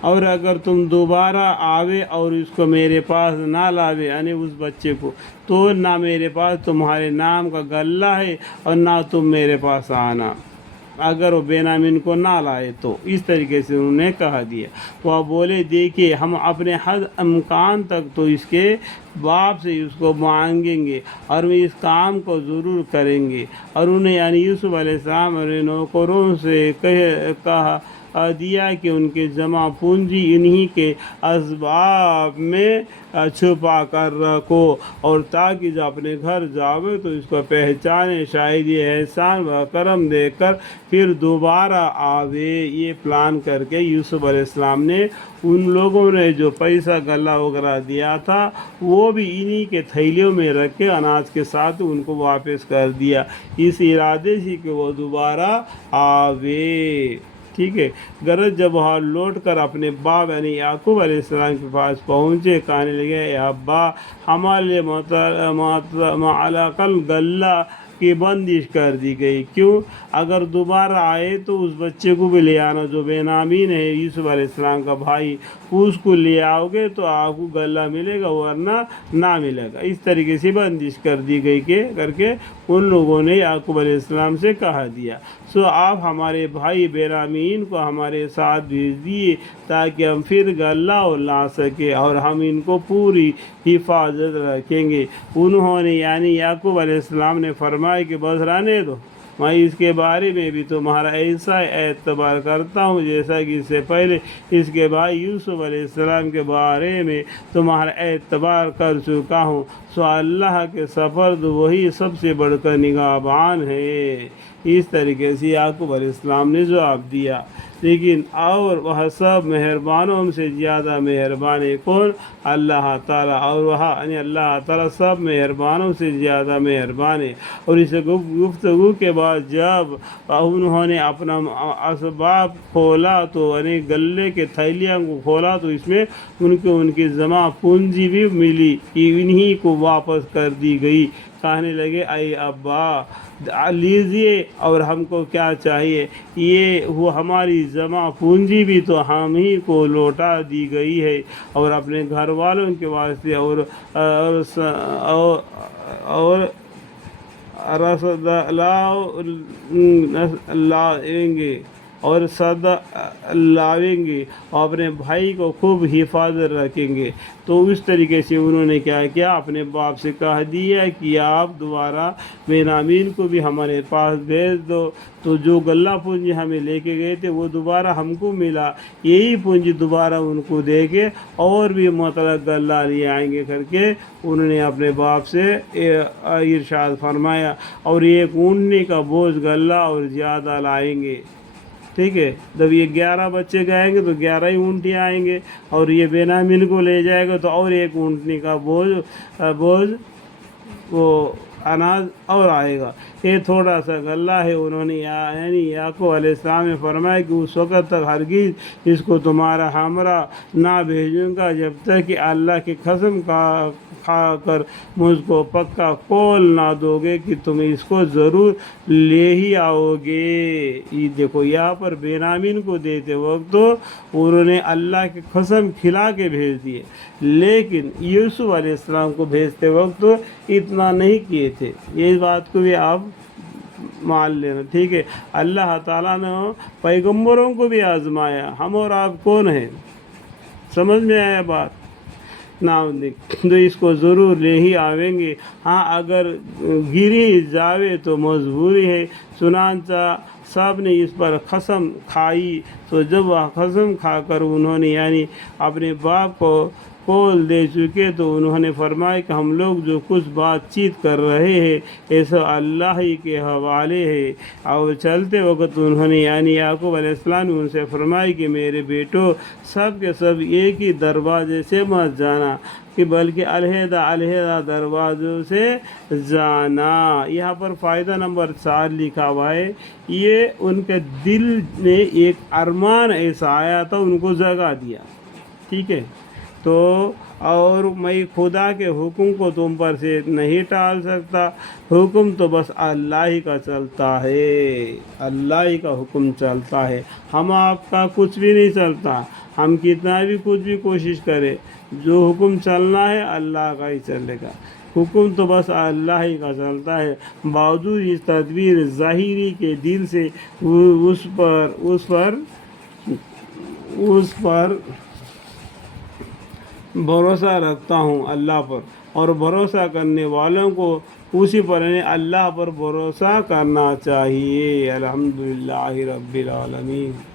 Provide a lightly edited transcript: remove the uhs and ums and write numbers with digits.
اور اگر تم دوبارہ آوے اور اس کو میرے پاس نہ لاوے یعنی اس بچے کو، تو نہ میرے پاس تمہارے نام کا غلہ ہے اور نہ تم میرے پاس آنا، اگر وہ بے نام ان کو نہ لائے تو۔ اس طریقے سے انہوں نے کہا دیا۔ وہ بولے دیکھیے ہم اپنے حد امکان تک تو اس کے باپ سے اس کو مانگیں گے اور وہ اس کام کو ضرور کریں گے۔ اور انہیں یعنی یوسف علیہ السلام اور نوکروں سے کہا دیا کہ ان کے جمع پونجی انہی کے اسباب میں چھپا کر رکھو، اور تاکہ جب اپنے گھر جاؤ تو اس کو پہچانے، شاید یہ احسان و کرم دے کر پھر دوبارہ آوے۔ یہ پلان کر کے یوسف علیہ السلام نے ان لوگوں نے جو پیسہ غلہ وغیرہ دیا تھا وہ بھی انہی کے تھیلیوں میں رکھ کے اناج کے ساتھ ان کو واپس کر دیا، اس ارادے سے کہ وہ دوبارہ آوے۔ ٹھیک ہے۔ غرض جب وہ لوٹ کر اپنے باپ یعنی یعقوب علیہ السلام کے پاس پہنچے، کہنے لگے اے ابا، ہمارے لیے معلقل غلہ کی بندش کر دی گئی، کیوں؟ اگر دوبارہ آئے تو اس بچے کو بھی لے آنا جو بے نامین ہے یوسف علیہ السلام کا بھائی، اس کو لے آؤ گے تو آپ کو غلہ ملے گا ورنہ نہ ملے گا۔ اس طریقے سے بندش کر دی گئی کہ کر کے ان لوگوں نے یعقوب علیہ السلام سے کہا دیا، سو آپ ہمارے بھائی بینیامین کو ہمارے ساتھ بھیج دیے تاکہ ہم پھر غلہ لا سکے اور ہم ان کو پوری حفاظت رکھیں گے۔ انہوں نے یعنی یعقوب علیہ السلام نے فرمایا کہ بس رہنے دو، میں اس کے بارے میں بھی تمہارا ایسا اعتبار کرتا ہوں جیسا کہ اس سے پہلے اس کے بھائی یوسف علیہ السلام کے بارے میں تمہارا اعتبار کر چکا ہوں، سو اللہ کے سپرد وہی سب سے بڑھ کر نگہبان ہے۔ اس طریقے سے یعقوب علیہ السلام نے جواب دیا، لیکن اور وہ سب مہربانوں سے زیادہ مہربان ہے کون؟ اللہ تعالیٰ، اور وہ یعنی اللہ تعالیٰ سب مہربانوں سے زیادہ مہربان ہے۔ اور اس گفتگو کے بعد جب انہوں نے اپنا اسباب کھولا تو یعنی غلے کے تھیلیاں کو کھولا تو اس میں ان کی جمع پونجی بھی ملی، انہی کو واپس کر دی گئی۔ کہنے لگے اے ابا لیجیے، اور ہم کو کیا چاہیے، یہ وہ ہماری جمع پونجی بھی تو ہم ہی کو لوٹا دی گئی ہے، اور اپنے گھر والوں کے واسطے اور رسد لاؤیں گے اور صدہ لاویں گے اور اپنے بھائی کو خوب حفاظت رکھیں گے۔ تو اس طریقے سے انہوں نے کیا کیا، اپنے باپ سے کہہ دیا کہ آپ دوبارہ بنیامین کو بھی ہمارے پاس بھیج دو۔ تو جو غلہ پونجی ہمیں لے کے گئے تھے وہ دوبارہ ہم کو ملا، یہی پونجی دوبارہ ان کو دے کے اور بھی مطلق غلہ لے آئیں گے کر کے انہوں نے اپنے باپ سے ارشاد فرمایا، اور ایک اونٹنی کا بوجھ غلہ اور زیادہ لائیں گے۔ ٹھیک ہے، جب یہ 11 بچے گئیں گے تو 11 ہی اونٹی آئیں گے، اور یہ بنیامین کو لے جائے گا تو اور ایک اونٹنی کا بوجھ وہ اناج اور آئے گا۔ یہ تھوڑا سا غلہ ہے۔ انہوں نے یعنی یعقوب علیہ السلام نے فرمایا کہ اس وقت تک ہرگز اس کو تمہارا ہمراہ نہ بھیجوں گا جب تک کہ اللہ کی قسم کھا کر مجھ کو پکا قول نہ دو گے کہ تم اس کو ضرور لے ہی آؤ گے۔ یہ دیکھو یہاں پر بنیامین کو دیتے وقت تو انہوں نے اللہ کی قسم کھلا کے بھیج دیے، لیکن یوسف علیہ السلام کو بھیجتے وقت تو اتنا نہیں کیے تھے۔ یہ بات کو بھی آپ مان لینا، ٹھیک ہے۔ اللہ تعالیٰ نے پیغمبروں کو بھی آزمایا، ہم اور آپ کون ہیں؟ سمجھ میں آیا بات؟ تو اس کو ضرور لے ہی آویں گے، ہاں اگر گری جاوے تو مجبوری ہے۔ چنانچہ سب نے اس پر قسم کھائی، تو جب وہ قسم کھا کر انہوں نے یعنی اپنے باپ کو قول دے چکے تو انہوں نے فرمایا کہ ہم لوگ جو کچھ بات چیت کر رہے ہیں ایسا اللہ ہی کے حوالے ہے۔ اور چلتے وقت انہوں نے یعنی یعقوب علیہ السلام نے ان سے فرمایا کہ میرے بیٹو سب کے سب ایک ہی دروازے سے مت جانا، کہ بلکہ علیحدہ علیحدہ دروازوں سے جانا۔ یہاں پر فائدہ نمبر 4 لکھا ہوا ہے، یہ ان کے دل میں ایک ارمان ایسا آیا تھا، ان کو جگا دیا، ٹھیک ہے۔ تو اور میں خدا کے حکم کو تم پر سے نہیں ٹال سکتا، حکم تو بس اللہ ہی کا چلتا ہے، اللہ ہی کا حکم چلتا ہے، ہم آپ کا کچھ بھی نہیں چلتا۔ ہم کتنا بھی کچھ بھی کوشش کریں، جو حکم چلنا ہے اللہ کا ہی چلے گا، حکم تو بس اللہ ہی کا چلتا ہے، باوجود اس تدبیر ظاہری کے دل سے اس پر بھروسہ رکھتا ہوں اللہ پر، اور بھروسہ کرنے والوں کو اسی پر یعنی اللہ پر بھروسہ کرنا چاہیے۔ الحمدللہ رب العالمین۔